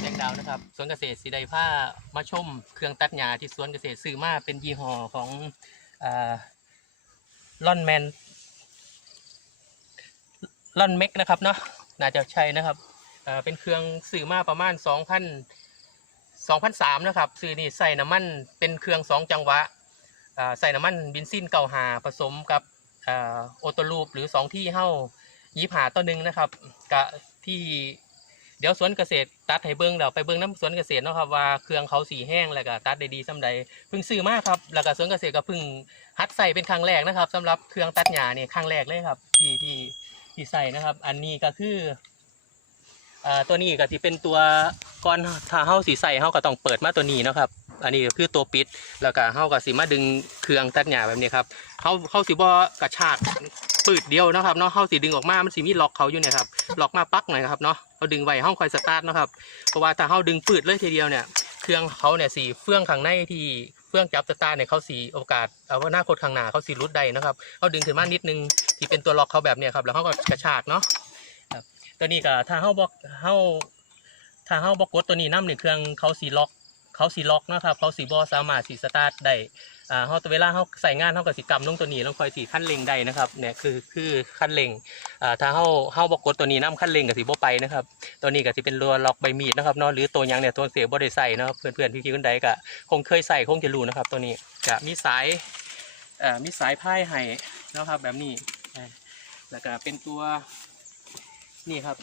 แจ้งดาวนะครับสวนเกษตรสีไดผ้ามาชมเครื่องตัดหญ้าที่สวนเกษตรซื้อมาเป็นยี่ห้อของลอนแมนลอนเม็กนะครับเนาะน่าจะใช่นะครับเป็นเครื่องซื้อมาประมาณ 2,000 2,003นะครับซื้อนี่ใส่น้ำมันเป็นเครื่อง2จังหวะใส่น้ำมันบินซินเก่าหาผสมกับอ่าโอโตลูปหรือ2ที่เฮ้ายี่หาต่อหนึ่งนะครับกะที่ เดี๋ยวสวนเกษตรตัดให้เบิ้งเดี๋ยวไปเบิ้งน้ำสวนเกษตรเนาะครับว่าเครื่องเขาสีแห้งแล้วก็ตัดได้ดีสำใดเพิ่งซื้อมากครับแล้วก็สวนเกษตรก็เพิ่งหัดใส่เป็นครั้งแรกนะครับสำหรับเครื่องตัดหญ้านี่ครั้งแรกเลยครับ ที่ที่ที่ใส่นะครับ อันนี้ก็คืออ่าตัวนี้ก็ที่เป็นตัวก่อนถ้าเฮาสีใส่เฮาก็ต้องเปิดมาตัวนี้นะครับ อันนี้ก็คือตัวปิดแล้วก็เฮาก็สิมาดึงเครื่องตัดหญ้าแบบนี้ครับเฮาเฮาสิบ่กระชากปืดเดียวนะครับเนาะเฮาสิดึงออกมามันสิมีล็อกเขาอยู่เนี่ยครับล็อกมาปักหน่อยครับเนาะ เฮาดึงไว้เฮาค่อยสตาร์ทนะครับเพราะว่าถ้าเฮาดึงปืดเลยทีเดียวเนี่ยเครื่องเขาเนี่ยสีเฟื่องข้างในที่เฟื่องจับสตาร์ทเนี่ยเขาสีโอกาสเอาว่าหน้าคดข้างหน้าเขาสีรุดได้นะครับเฮาดึงขึ้นมานิดนึงที่เป็นตัวล็อกเขาแบบเนี้ยครับแล้วเฮาก็กระชากเนาะครับตัวนี้ก็ถ้าเฮาบ่เฮาถ้าเฮาบ่กดตัวนี้นํเนี่ยเครื่องเขาสีล็อกเขาสีล็อกนะครับเขาสีบอสามารถสีสตาร์ทได้ อ่าเขาเวลาเขาใส่งานเขากับสีกำลงตัวนี้ล้วคอยสีขั้นเร่งได้นะครับเนี่ยคือคือขั้นเร่งอ่าถ้าเขาเขาบกกดตัวนี้น้ำขั้นเร่งกับสีบไปนะครับตัวนี้ก็จะเป็นรัวล็อกใบมีดนะครับเนาะหรือตัวยังเนี่ยตัวเสียบอได้ใส่นะครับเพื่อนๆพี่ๆคนใดก็คงเคยใส่คงจะรู้นะครับ ตัวนี้จะมีสายอ่ามีสายพายให้นะครับแบบนี้แล้วก็เป็นตัวนี่ครับ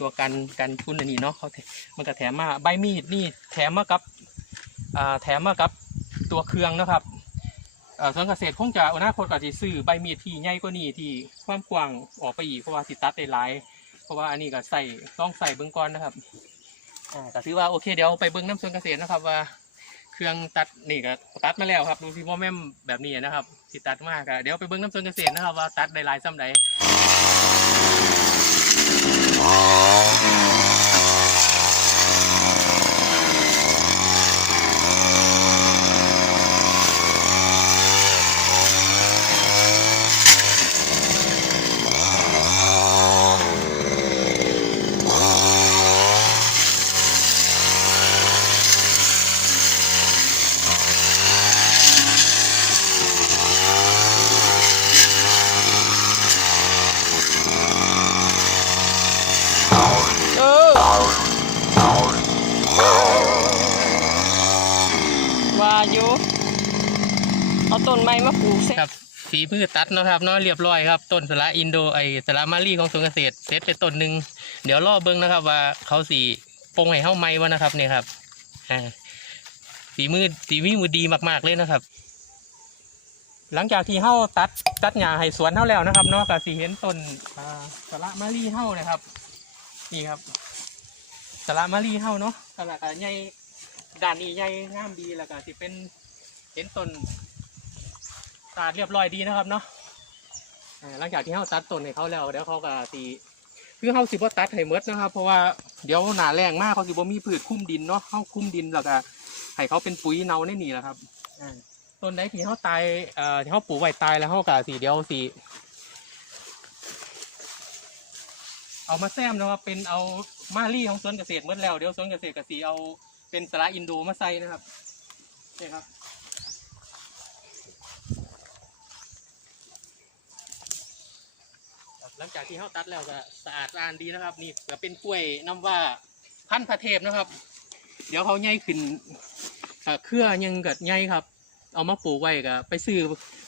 ตัวกันกันพุ่นอันนี้เนาะเขามันก็แถมมาใบมีดนี่แถมมากับอ่าแถมมากับตัวเครื่องนะครับ สวนเกษตรคงจะอนาคตก็จะซื้อใบมีดที่ใหญ่กว่านี้ที่ความกว้างออกไปอีกเพราะว่าติดตัดได้หลาย เพราะว่าอันนี้ก็ใส่ต้องใส่เบื้องก่อนนะครับอ่าก็ถือว่าโอเคเดี๋ยวไปเบื้องน้ำสวนเกษตรนะครับว่า เครื่องตัดนี่ก็ตัดมาแล้วครับดูที่ว่าแม่มแบบนี้นะครับติดตัดมากอะเดี๋ยวไปเบื้องน้ำสวนเกษตรนะครับว่าตัดได้หลายซ้ำใด เออว่าอยู่ เอาต้นไม้มาปลูกเสร็จครับฝีมือตัดนะครับเนาะเรียบร้อยครับต้นสละอินโดไอสละมารีของสวนเกษตรเซตไปต้นหนึ่งเดี๋ยวรอเบิ้งนะครับ ว่าเขาสีปรงให้เข้าไม้วะนะครับเนี่ยครับอ่าฝีมือฝีมือดีมากๆเลยนะครับ หลังจากที่เฮ้าตัดตัดหญ้าให้สวนเท่าแล้วนะครับเนาะก็สีเห็นต้นสละมารีเท่านะครับ นี่ครับสละมารีเท่าเนาะสละก็ใหญ่ด่านนี้ใหญ่งามดีแล้วก็สิเป็นเห็นต้น ตัดเรียบร้อยดีนะครับเนาะหลังจากที่เขาตัดต้นให้เขาแล้วเดี๋ยวเขาก็สีคือเขาสิบ่ตัดให้หมดนะครับ เพราะว่าเดี๋ยวหนาแรงมากเขาสิบ่มีพืชคุ้มดินเนาะเขาคุ้มดินแล้วก็ให้เขาเป็นปุ๋ยเนาในนี่แหละครับต้นใดที่เขาตายเอ่อที่เขาปลูกไว้ตายแล้วเขาก็สีเดียวสีเอามาแซมนะครับเป็นเอามาลี่ของสวนเกษตรหมดแล้วเดี๋ยวสวนเกษตรกสีเอาเป็นสาระอินโดมาใส่นะครับนี่ครับ ครับห ลังจากที่เขาตัดแล้วก็สะอาดสะอานดีนะครับ นี่ก็เป็นกล้วยน้ำว่าพันธุ์พระเทพนะครับ เดี๋ยวเขาใหญ่ขึ้นเครือยังเกิดใหญ่ครับ เอามาปลูกไว้ก็ไปซื้อ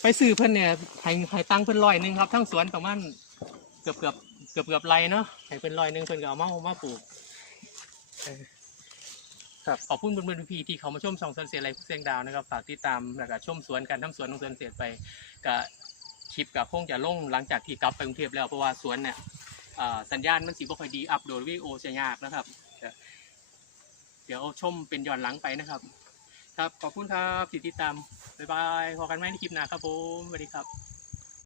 ไปซื้อเพิ่อนเนี่ยให้ให้ตั้งเพิ่อนร้อยหนึ่งครับทั้งสวนประมาณเกือบเกือบเกือบเกือบไรเนาะให้เพิ่อนร้อยหนึ่งเพิ่อนก็เอามาเอามาปลูกครับขอบคุณเพื่อนๆพี่ที่เขามาชมช่องสวนเสียไรเสียงดาวนะครับ ฝากติดตามแล้วก็ชมสวนกันทั้งสวนของสวนเสียไปก็ คลิปกับคงจะลงหลังจากที่กลับไปกรุงเทพแล้วเพราะว่าสวนเนี่ยสัญญาณมันสีบ่ค่อยดีอัพโดดวิดีโอจะยากนะครับ เดี๋ยวชมเป็นย้อนหลังไปนะครับ ครับขอบคุณครับที่ติดตามบ๊ายบายพอกันไหมในคลิปหน้าครับผมสวัสดีครับ